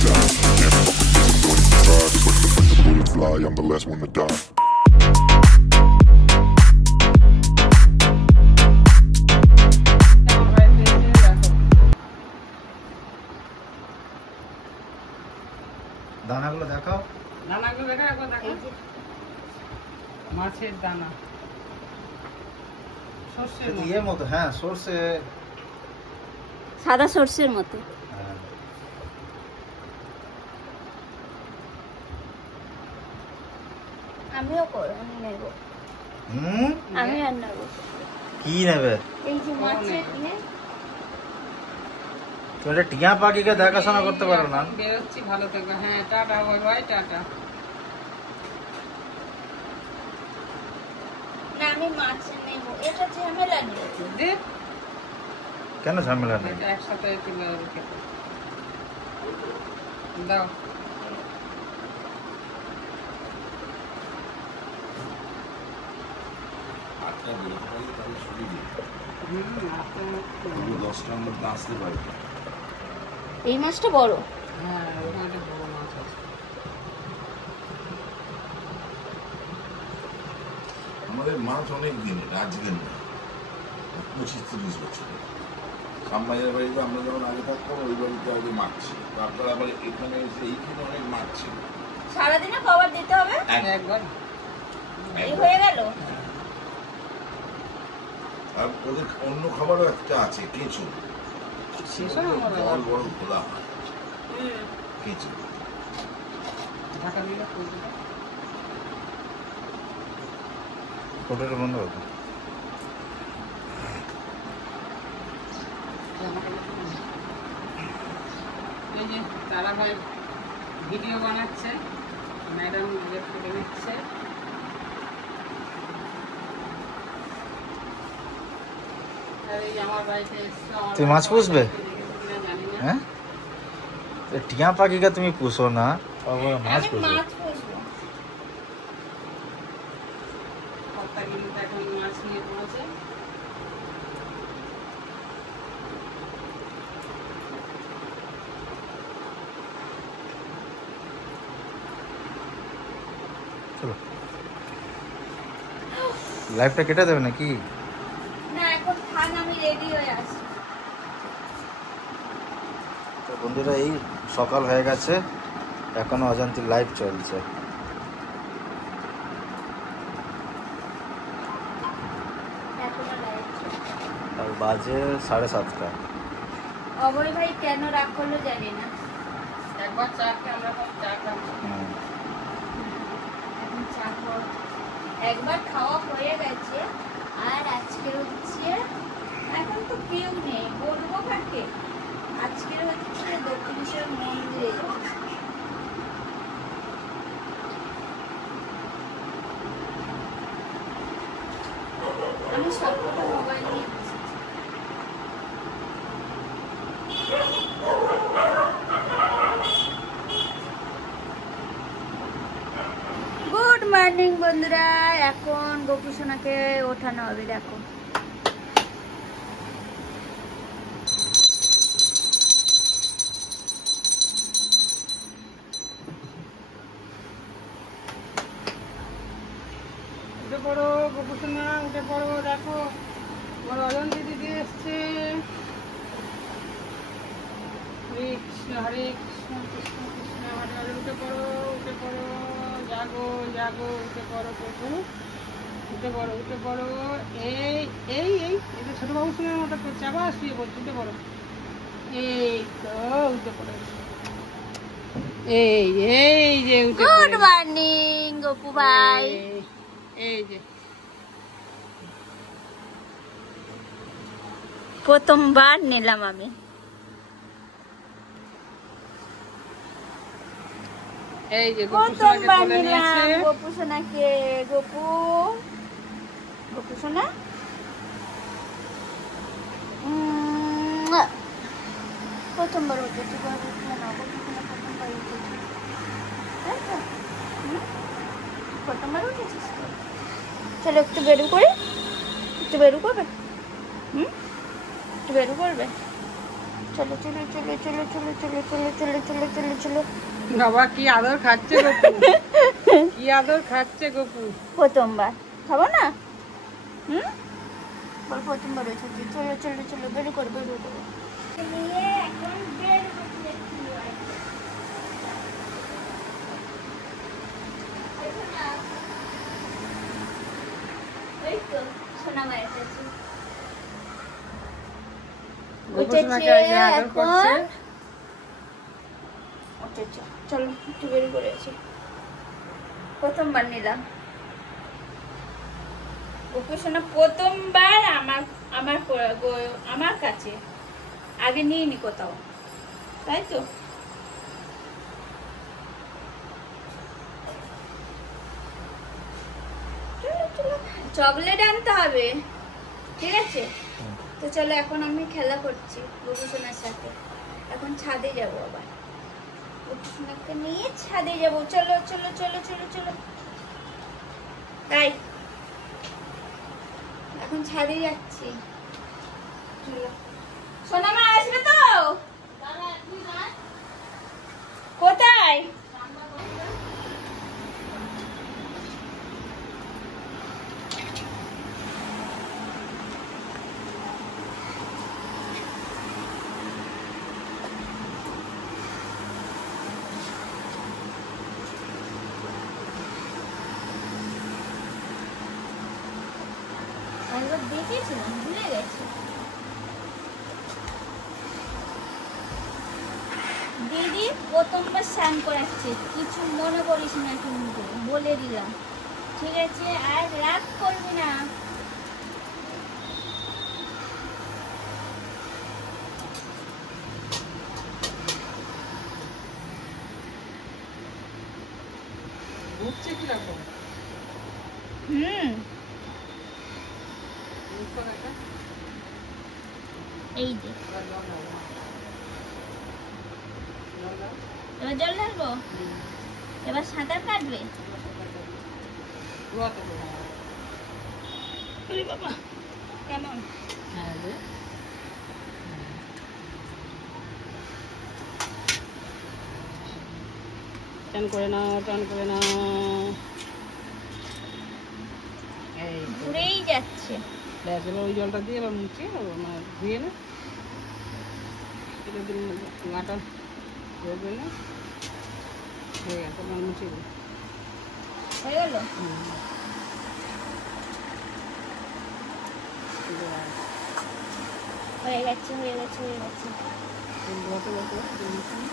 I'm the last one to die. দানাগুলো দেখাও। দানাগুলো দেখা একবার দেখো। মাছের দানা। সরষের মতো। এর মতো, হ্যাঁ সরষে, সাদা সরষের মতো। আমিও নেব। আমি আর নেব। কি নেবে? এই যে মাছের তুমি এটা টিয়া পাখিকে দেখাশোনা করতে পারো না? বেরোচ্ছি, ভালো থেকো। হ্যাঁ, টাটা বাই, টাটা। না, আমি মাছ নেব। এটা ঝামেলা নেই। কেন ঝামেলা নেই? একসাথে তুলে খেতে দাও। এই মাছটা বড়। হ্যাঁ, ওখানে বড় মাছ আছে। আমাদের মাছ অনেক দিনের, আজকের না, 25-30 বছরের। সাম্মাইয়ের বাড়িতে আমরা যখন আগে থাকতাম, ওই বাড়িতে আগে মাছ ছিল। তারপর আবার এখানে এসে এইখানে অনেক মাছ ছিল। সারাদিনে খাবার দিতে হবে একবার এই হয়ে গেল। আর ওদের অন্য খাবারও একটা আছে, কেঁচো। জল বড় খোলা হয় কেঁচো। ঢাকা দিলে ফটোটা বন্ধ করো। এই যে তারা ভাই ভিডিও বানাচ্ছে, ম্যাডাম ফটো নিচ্ছে। তুই মাছ পুষবে? হ্যাঁ, টিয়া পাখিকে তুমি পুষো না, মাছ পুষবে। চলো, লাইভটা কেটে দেবে নাকি? না, এখন খান, আমি রেডি হয়ে আসি। তো বন্ধুরা, এই সকাল হয়ে গেছে, এখনো অজান্তি লাইভ চলছে। আর বাজে 7:30। অভয় ভাই কেন রাগ করলো জানি না। একবার চা খেয়ে আমরা চা খাচ্ছি। এখন চা একবার খাওয়া হয়ে গেছে, আর আজকে হচ্ছে, এখন তো কেউ নেই, বলবো কাকে। আজকে হচ্ছে দক্ষিণেশ্বর মন্দিরে যাচ্ছি। আমি সবকটা মোবাইল নিয়ে বসেছি। গুড মর্নিং বন্ধুরা, এখন গোপু সোনাকে ওঠানো হবে। দেখো উঠে পড়ো গোপু সোনা, উঠে পড়ো। দেখো আমার অজন্তি দিদি এসছে। হরে কৃষ্ণ হরে কৃষ্ণ কৃষ্ণ কৃষ্ণ হরে হরে। উঠে পড়ো, উঠে পড়ো, জাগো জাগো, উঠে পড়ো প্রভু, উঠে পড়ো, উঠে পড়ো। এই এই এই এটা ছোট বাবু সোনার মতো করছে, আবার শুয়ে পড়ছে। উঠে পড়ো, এই তো উঠে পড়ো। এই এই যে উঠে পড়ো। গুড মর্নিং গোপু ভাই। এই যে প্রথমবার নিলাম আমি। এই যে প্রথমবার নিলাম গোপু সোনাকে। গোপু, গোপু সোনা প্রথমবার উঠেছি। প্রথমবার উঠেছিস? চলো একটু বেরু করে, একটু বেরু করবে। একটু বেরু করবে। চলো চলো চলো চলো চলো চলো চলো চলো চলো চলো চলো। বাবা কি আদর খাচ্ছে গপু, কি আদর খাচ্ছে গপু। প্রথমবার খাবো না? হুম, বল প্রথমবার হয়েছে। চলো চলো চলো, বেরো করো বেরো করো। এখন বের করতে সোনা মায়ের কাছে গপু সোনাকে আগে আদর করছে। চলো একটু বের করেছি। প্রথমবার নিলাম গপু সোনা, প্রথমবার আমার আমার আমার কাছে, আগে নিইনি কোথাও, তাই তো? চকলেট আনতে হবে, ঠিক আছে? তো চলো এখন আমি খেলা করছি গপু সোনার সাথে। এখন ছাদে যাবো, আবার গপু সোনাকে নিয়ে ছাদে যাবো। চলো চলো চলো চলো চলো, তাই এখন ছাদে যাচ্ছি। চলো, সোনা মা আসবে তো? কোথায়? একবার দেখেছিলাম, ভুলে গেছি। দিদি প্রথমবার স্নান করাচ্ছে, কিছু মনে করিস না কিন্তু, বলে দিলাম, ঠিক আছে? আর রাগ করবি না। ঘুরছে কিরকম? হুম, এই যে এবার জল ঢালবো, এবার সাঁতার কাটবে। ওরে বাবা, কেমন? টান করে নাও, টান করে নাও। এই ঘুরেই যাচ্ছে। ব্যাস, এবার ওই জলটা দিয়ে এবার মুছে ধুয়ে না, এটা দিন গাটা ধুয়ে না, হয়ে গেছে, এবার মুছে দিই। হয়ে গেল? হয়ে গেছে হয়ে গেছে হয়ে গেছে। বসে বসে মুছে নিই।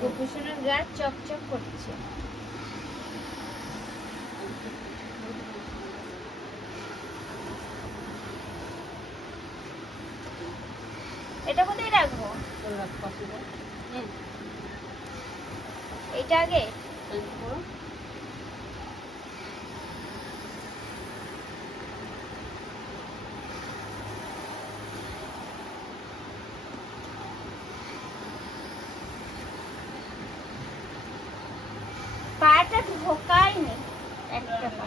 গপু সোনার গা চকচক করছে। এটা কোথায় রাখবো? এইটা আগে? পাটা ঢোকায়নি একটা পা।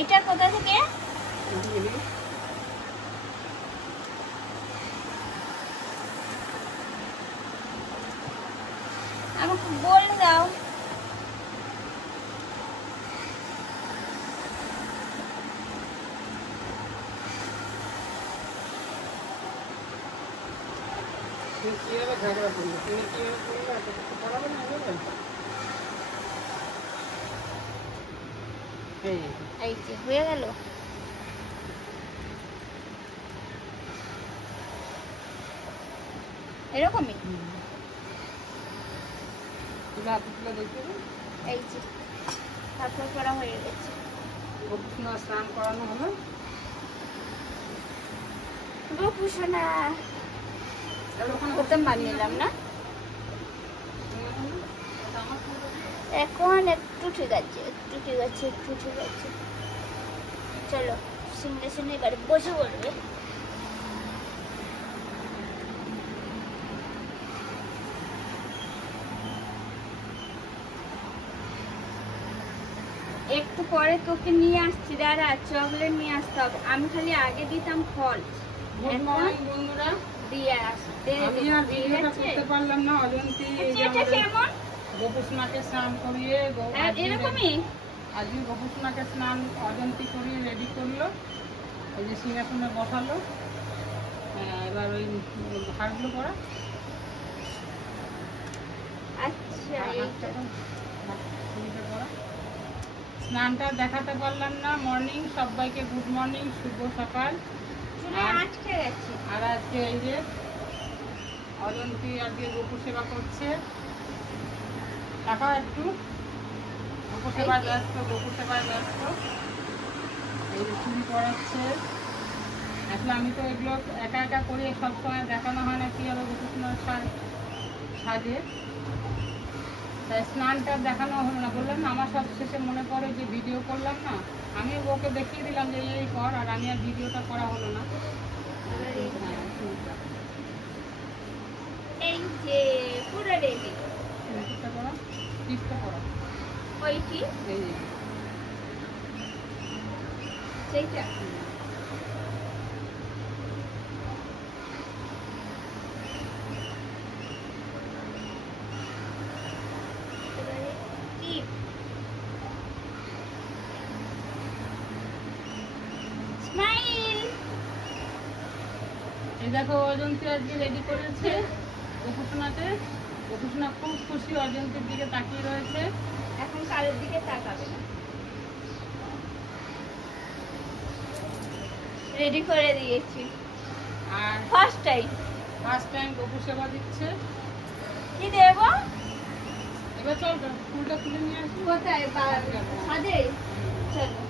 এটা কোথা থেকে? আমাকে বলে দাও। তুমি কিভাবে ঝগড়া করলে? তুমি কিভাবে করলে? এত কিছু করাবে না, এভাবে? এই যে হয়ে গেল। এরকমই। এই যে তারপর করা হয়ে গেছে। স্নান করানো হলো। গপু সোনা প্রথম বানিয়ে এলাম না, এখন একটু ঠিক আছে, একটু ঠিক আছে, একটু ঠিক আছে। চলো সিংহাসনে এবারে বসে পড়বে। একটু পরে তোকে নিয়ে আসছি, দাঁড়া, চকলেট নিয়ে আসতে হবে। আমি খালি আগে দিতাম ফল, গুড মর্নিং বন্ধুরা, দিয়ে আসতে। আমি আর ভিডিওটা করতে পারলাম না। অজন্তি এই যে এটা কেমন? গোপুসোনাকে স্নান করিয়ে এরকমই আজকে গোপুসোনাকে স্নান অজন্তি করিয়ে রেডি করলো, এই যে সিংহাসনে বসালো। এবার ওই হাড়গুলো করা। আচ্ছা, এইটা স্নানটা দেখাতে পারলাম না। মর্নিং সবাইকে গুড মর্নিং, শুভ সকাল। চুলে আটকে গেছে। আর আজকে এই যে অজন্তি আজকে গোপু সেবা করছে। টাকা একটু গোপু সেবায় ব্যস্ত, গোপু সেবায় ব্যস্ত। এই যে চুরি করাচ্ছে। আসলে আমি তো এগুলো একা একা করি, সবসময় দেখানো হয় না কীভাবে গোপু সাজে। তাই স্নানটা দেখানো হলো না। বললাম না, আমার সব শেষে মনে পড়ে যে ভিডিও করলাম না, আমি ওকে দেখিয়ে দিলাম যে এই কর, আর আমি আর ভিডিওটা করা হলো না। এই যে পুরো রেডি। টিপটা করো, টিপটা করো। ওইটি এই যে সেইটা। এবারে টিপ। স্মাইল। এই দেখো অজন্তি আজকে রেডি করেছে গোপুসোনাতে। গোপুসোনা খুব খুশি, অজন্তির দিকে তাকিয়ে রয়েছে। এখন কারোর দিকে তাকাবে না। রেডি করে দিয়েছি, আর ফার্স্ট টাইম। ফার্স্ট টাইম গোপু সেবা দিচ্ছে। কি দেব? এবার চল ফুলটা তুলে নিয়ে আসি। কোথায়? সাজে। চলো,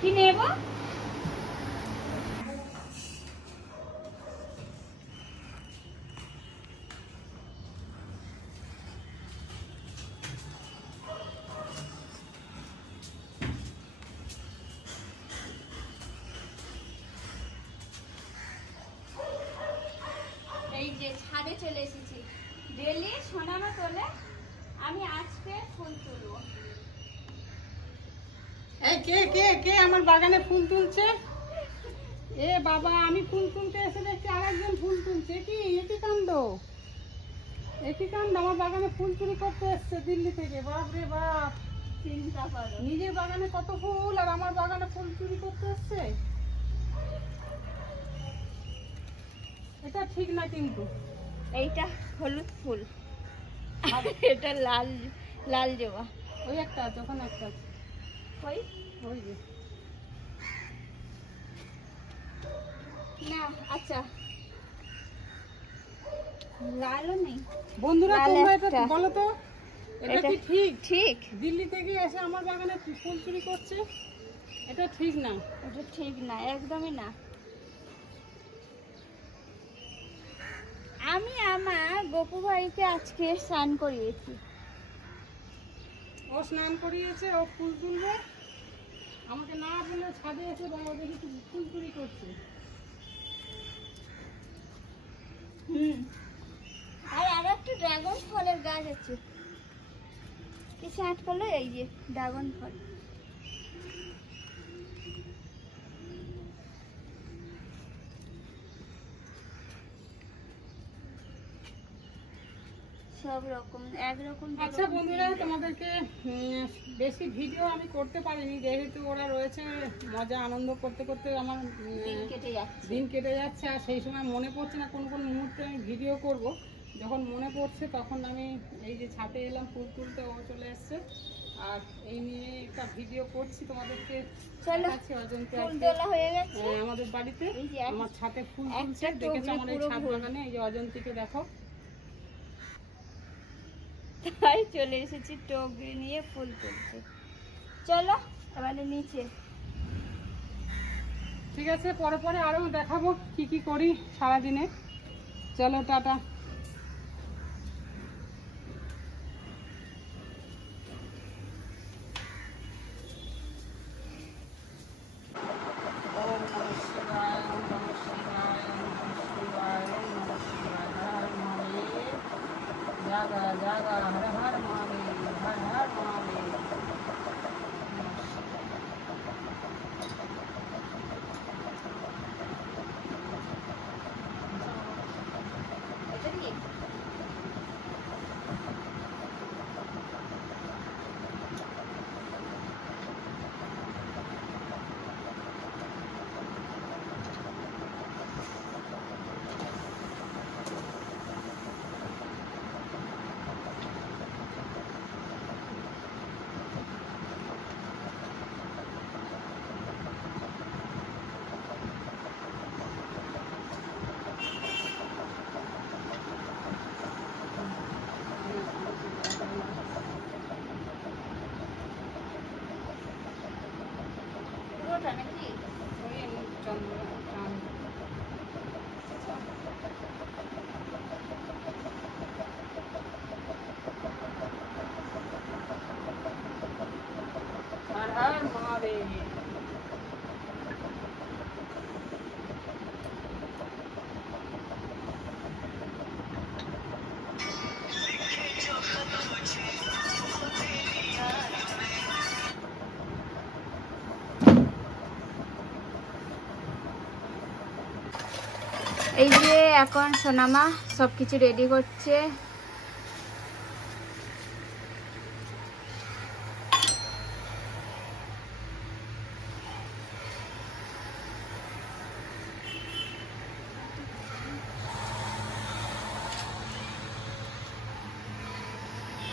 কি নেব? এই যে ছাদে চলে এসেছি। ডেলি সোনামা তোলে, আমি আজকে ফুল তুলবো। এই কে কে কে আমার বাগানে ফুল তুলছে? এ বাবা, আমি ফুল তুলতে এসে দেখছি আরেকজন ফুল তুলছে। কি একই কাণ্ড, একই কাণ্ড। আমার বাগানে ফুল চুরি করতে এসছে দিল্লি থেকে। বাপ রে বাপ, চিন্তা করো। নিজের বাগানে কত ফুল আর আমার বাগানে ফুল চুরি করতে এসছে। এটা ঠিক না কিন্তু। এইটা হলুদ ফুল, এটা লাল, লাল জবা। ওই একটা আছে, ওখানে একটা আছে। ওই ওই যে না, আচ্ছা লালও নেই। বন্ধুরা, লাল তোমরা এটা একটা। বলো তো, এটা কি ঠিক? ঠিক, দিল্লি থেকে এসে আমার বাগানে ফুল চুরি করছে, এটা ঠিক না। এটা ঠিক না, একদমই না। আমি আমার গপু ভাইকে আজকে স্নান করিয়েছি। ও স্নান করিয়েছে, ও ফুল তুলবে, আমাকে না বলে ছাদে এসে বাবা দেখি ফুল চুরি করছে। আর একটা ড্রাগন ফলের গাছ আছে, কি স্নান করলো? এই যে ড্রাগন ফল। সব রকম একরকম। আচ্ছা বন্ধুরা, তোমাদেরকে বেশি ভিডিও আমি করতে পারিনি, যেহেতু ওরা রয়েছে মজা আনন্দ করতে করতে আমার দিন কেটে যাচ্ছে। দিন কেটে যাচ্ছে। আর সেই সময় মনে পড়ছে না কোন কোন মুহূর্তে আমি ভিডিও করব। যখন মনে পড়ছে তখন আমি এই যে ছাদে এলাম ফুল তুলতে, ও চলে এসছে। আর এই নিয়ে একটা ভিডিও করছি তোমাদেরকে। চলো, দেখাচ্ছি অজন্তি ফুল আজকে, তোলা হয়ে গেছে। আমাদের বাড়িতে এই যে আমার ছাদে ফুল একটা তুলছে। দেখেছো আমার এই টগরি ছাদ পুরো বাগানে? এই যে অজন্তিকে দেখো। তাই চলে এসেছি টগরি নিয়ে ফুল তুলতে। চলো এবারে নিচে। ঠিক আছে, পরে পরে আরো দেখাবো কি কি করি সারাদিনে। চলো টাটা। ওম নমঃ শিবায়, ওম নমঃ শিবায়, ওম নমঃ শিবায়, ওম নমঃ শিবায়। হর হর মহাদেব। জাগা জাগা, হর হর মহাদেব, হর হর মহাদেব। এটা কি? পুরোটা নাকি? ওই চন্দ্র চাঁদ। হর হর মহাদেব। এই যে এখন সোনামা সবকিছু রেডি করছে।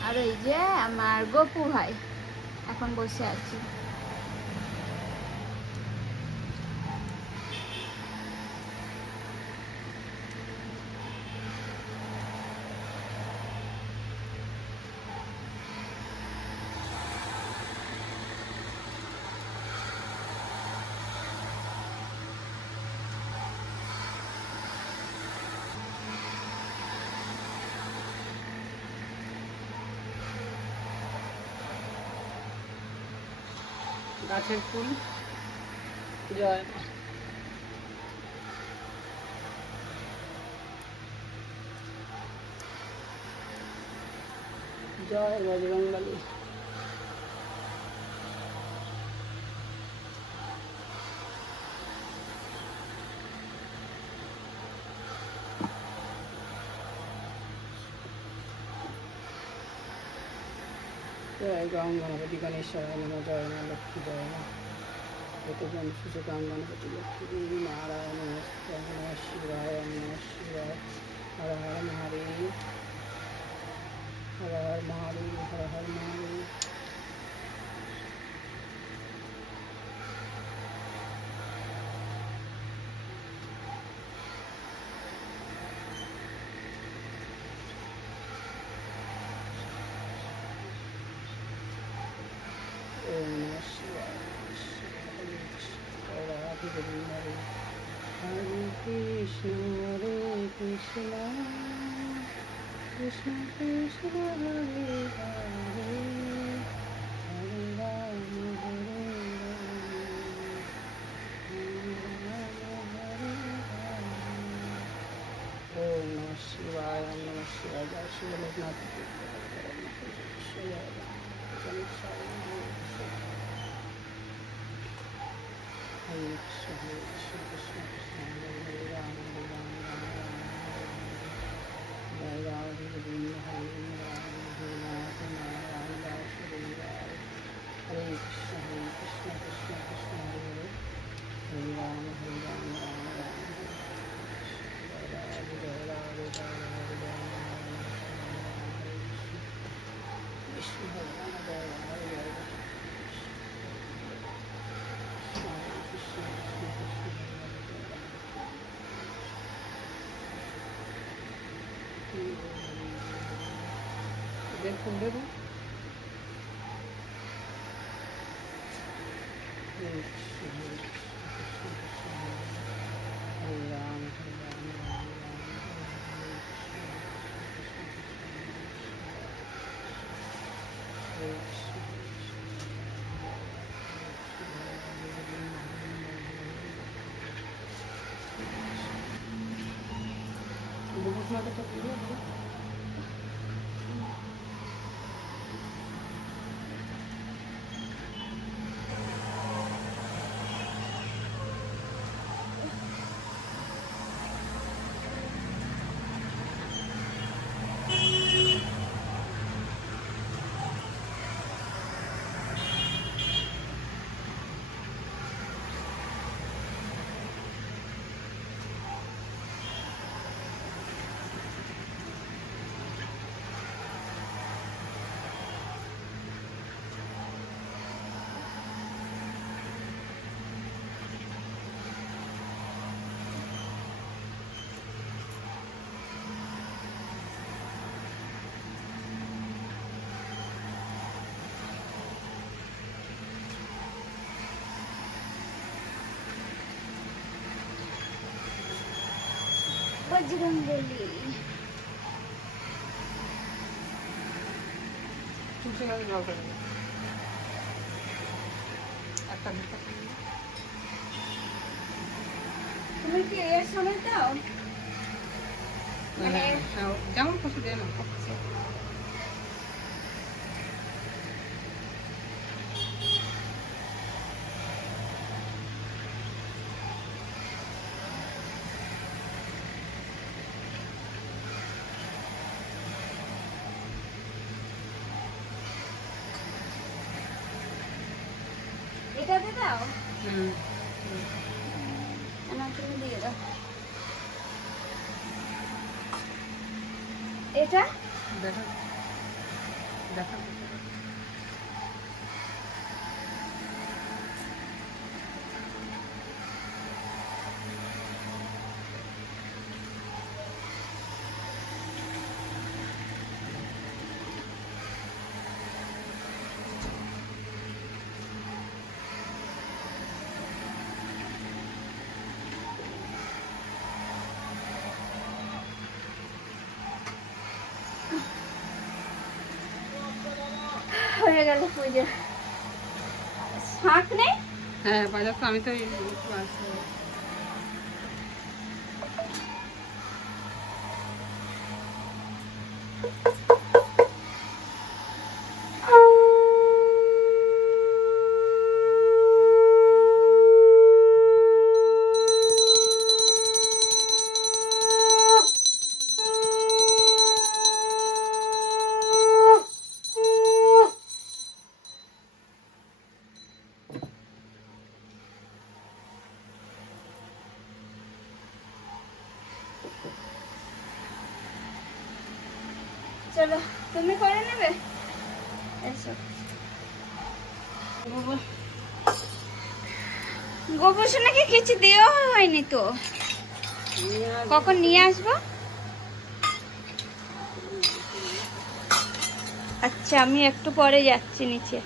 আর এই যে আমার গপু ভাই এখন বসে আছে। গাছের ফুল জয় মা। জয় বজরংবলী। জয় গং গণপতি গণেশ্বর নমঃ, জয় মা লক্ষ্মী, জয় মা প্রত্যেকজন সুযোগাং গণপতি লক্ষ্মী দেবী নারায়ণ নমস্তে, নমঃ শিবায়, নমঃ শিবায়। হর হর মহাদেব, হর হর মহাদেব, হর হর মহাদেব। ওম নমঃ শিবায়, নমঃ শিবায়, হরে কৃষ্ণ, রাধে গোবিন্দ হরে হরে কৃষ্ণ, হরে কৃষ্ণ, কৃষ্ণ কৃষ্ণ হরে হরে, হরে রাম হরে রাম, হরে রাম হরে রাম। ওম নমঃ শিবায়, ওম নমঃ শিবায়। জয় শ্রী লোকনাথ। হরে কৃষ্ণ, হরে কৃষ্ণ, কৃষ্ণ কৃষ্ণ হরে হরে, রাম হরে রাম, রাম রাম হরে হরে। জয় রাধে গোবিন্দ হরে রাম, হরে নাথ নারায়ণ দাস হরে রাম। হরে কৃষ্ণ, কৃষ্ণ কৃষ্ণ হরে হরে, হরে রাম, রাম রাম হরে। জয় রাধে, জয় রাধে, জয় রাধে, জয় রাধে, হরে কৃষ্ণ, কৃষ্ণ হরে রাম, জয় রাধে, জয় রাধে। ফুল দেবো। হরে রাম, হরে রাম, রাম রাম হরে হরে। বজরঙ্গবলী তুলসী গাছে জল করে একটা তুমি কি এর সময় দাও? মানে যেমন খুশি দেয় না। এটাতে দাও, হুম আমার তুমি দিয়ে দাও। এটা দেখা দেখা হয়ে গেল পুজো। শাক নেই? হ্যাঁ বাজার তো আমি তো চলো তুমি করে নেবে। এসো গোপসোনাকে কিছু দেওয়া হয়নি তো, কখন নিয়ে আসবো? আচ্ছা আমি একটু পরে যাচ্ছি নিচে।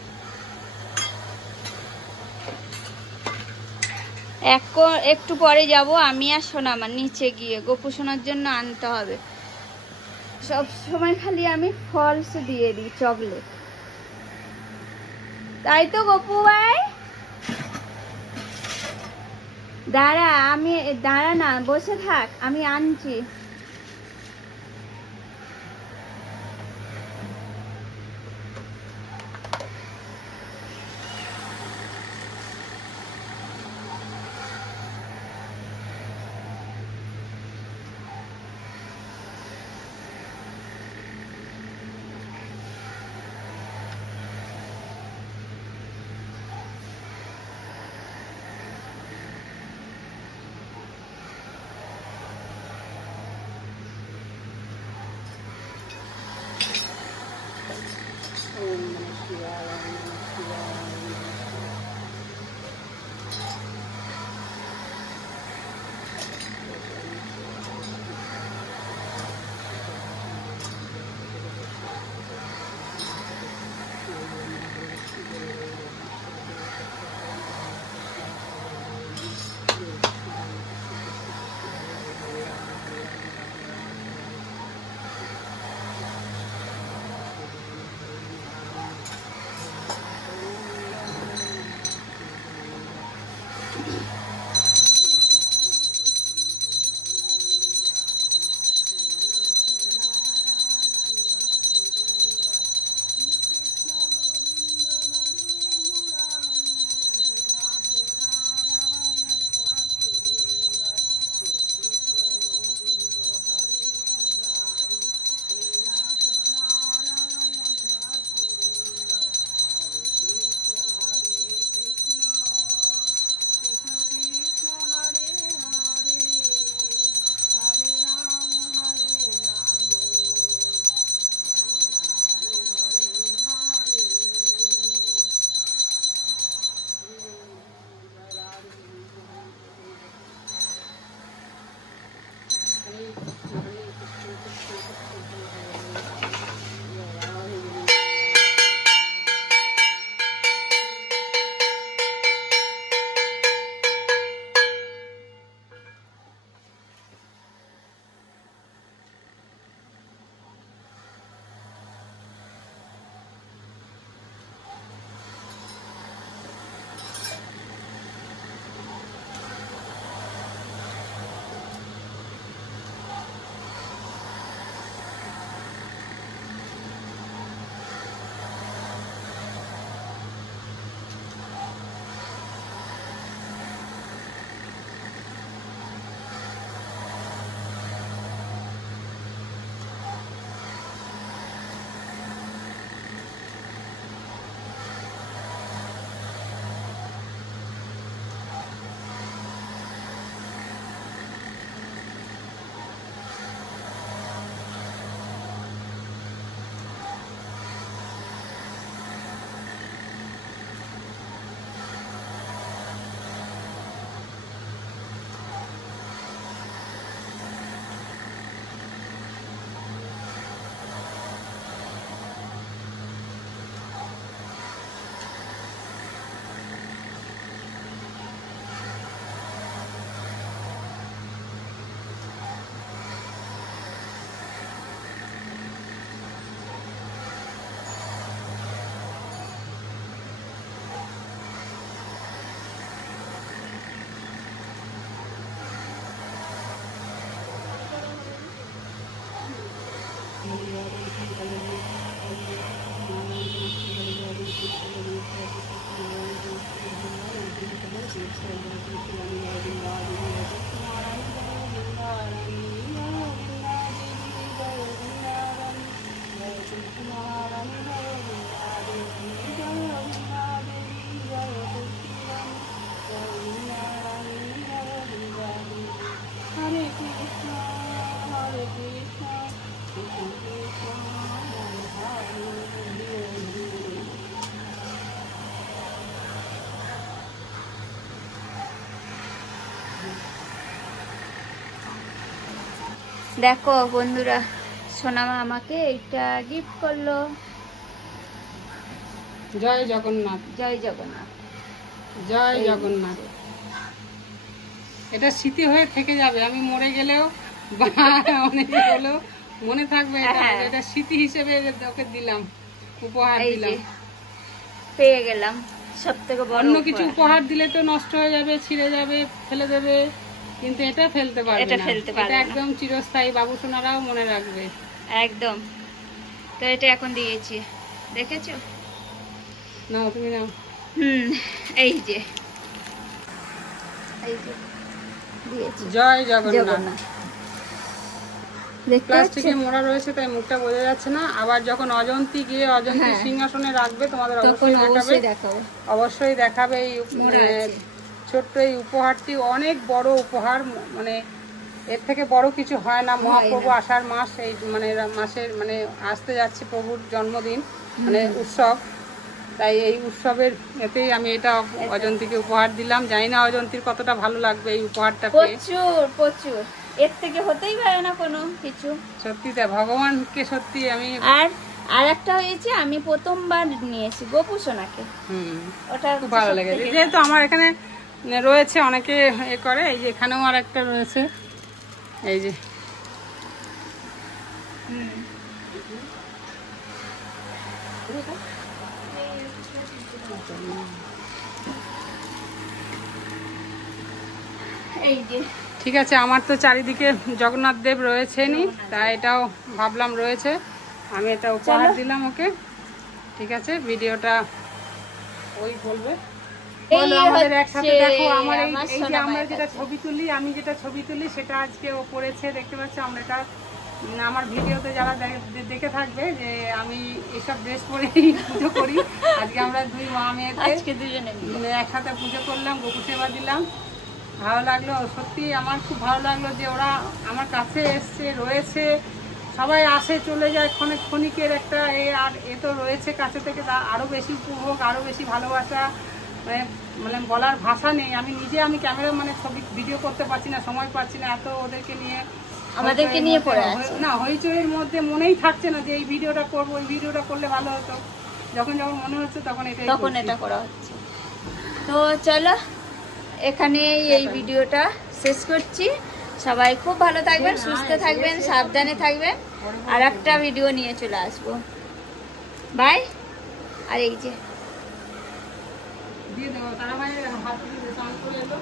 একটু পরে যাব আমি আর সোনা, আমার নিচে গিয়ে গোপু সোনার জন্য আনতে হবে। সব সময় খালি আমি ফলস দিয়ে দিই, চকলেট, তাই তো গোপু ভাই? দাঁড়া না, বসে থাক, আমি আনছি। দেখো বন্ধুরা, সোনামা আমাকে এইটা গিফট করলো। জয় জগন্নাথ, জয় জগন্নাথ, জয় জগন্নাথ। এটা স্মৃতি হয়ে থেকে যাবে, আমি মরে গেলেও বা অনেকে হলেও মনে থাকবে। এটা স্মৃতি হিসেবে ওকে দিলাম, উপহার এই দিলাম। যে পেয়ে গেলাম সব থেকে বড় অন্য কিছু উপহার দিলে তো নষ্ট হয়ে যাবে, ছিঁড়ে যাবে, ফেলে দেবে, কিন্তু এটা ফেলতে পারবে এটা না। ফেলতে পারবে এটা না। একদম চিরস্থায়ী, বাবু সোনারাও মনে রাখবে। একদম। তো এটা এখন দিয়েছি, দেখেছো? নাও তুমি নাও। এই যে দিয়েছি। জয় জগন্নাথ। জগন্নাথ দেখতে প্লাস্টিকে পাচ্ছ? মোড়া রয়েছে তাই মুখটা বোঝা যাচ্ছে না। আবার যখন অজন্তি গিয়ে অজন্তি হ্যাঁ। সিংহাসনে রাখবে তোমাদের তখন অবশ্যই দেখাবে, অবশ্যই দেখাবো। অবশ্যই দেখাবে। এই মনে আছে। ছোট্ট এই উপহারটি অনেক বড় উপহার, মানে এর থেকে বড় কিছু হয় না। মহাপ্রভু আষাঢ় মাস, এই মানে মাসের মানে আসতে যাচ্ছে প্রভুর জন্মদিন, মানে উৎসব। তাই এই উৎসবের এতেই আমি এটা অজন্তিকে উপহার দিলাম। জানি না অজন্তির কতটা ভালো লাগবে এই উপহারটা পেয়ে। প্রচুর প্রচুর, এর থেকে হতেই পারে না কোনো কিছু। সত্যি তাই, ভগবানকে সত্যি আমি। আর একটা হয়েছে, আমি প্রথমবার নিয়েছি গোপু সোনাকে, ওটা খুব ভালো লেগেছে। যেহেতু আমার এখানে রয়েছে, অনেকে এ করে, এই যে এখানেও আর একটা রয়েছে, এই যে এই যে ঠিক আছে। আমার তো চারিদিকে জগন্নাথ দেব রয়েছেনই, তাই এটাও ভাবলাম রয়েছে, আমি এটা উপহার দিলাম ওকে। ঠিক আছে, ভিডিওটা ওই বলবে। বলো আমাদের একসাথে দেখো। আমার এই যে আমরা যেটা ছবি তুলি, আমি যেটা ছবি তুলি সেটা আজকে ও পড়েছে, দেখতে পাচ্ছ। আমরা এটা আমার ভিডিওতে যারা দেখে থাকবে যে আমি এসব ড্রেস পরেই পুজো করি। আজকে আমরা দুই মা মেয়েতে দুজনে একসাথে পুজো করলাম, গোপু সেবা দিলাম। ভালো লাগলো সত্যি, আমার খুব ভালো লাগলো যে ওরা আমার কাছে এসছে, রয়েছে। সবাই আসে চলে যায়, ক্ষণিকের একটা আর এ তো রয়েছে কাছে থেকে, তা আরও বেশি উপভোগ, আরও বেশি ভালোবাসা। মানে বলার ভাষা নেই। আমি ক্যামেরা মানে ছবি ভিডিও করতে পারছি না, সময় পাচ্ছি না, এত ওদেরকে নিয়ে আমাদেরকে নিয়ে পড়ে আছে না। হইচইয়ের মধ্যে মনেই থাকছে না যে এই ভিডিওটা করবো, এই ভিডিওটা করলে ভালো হতো। যখন মনে হচ্ছে তখন এটা করা হচ্ছে। তো চলো এখানে এই ভিডিওটা শেষ করছি। সবাই খুব ভালো থাকবেন, সুস্থ থাকবেন, সাবধানে থাকবেন। আর একটা ভিডিও নিয়ে চলে আসবো। বাই। আর এই যে দিয়ে দেবো তারা ভাই হাত দিয়ে স্নান করে এলো।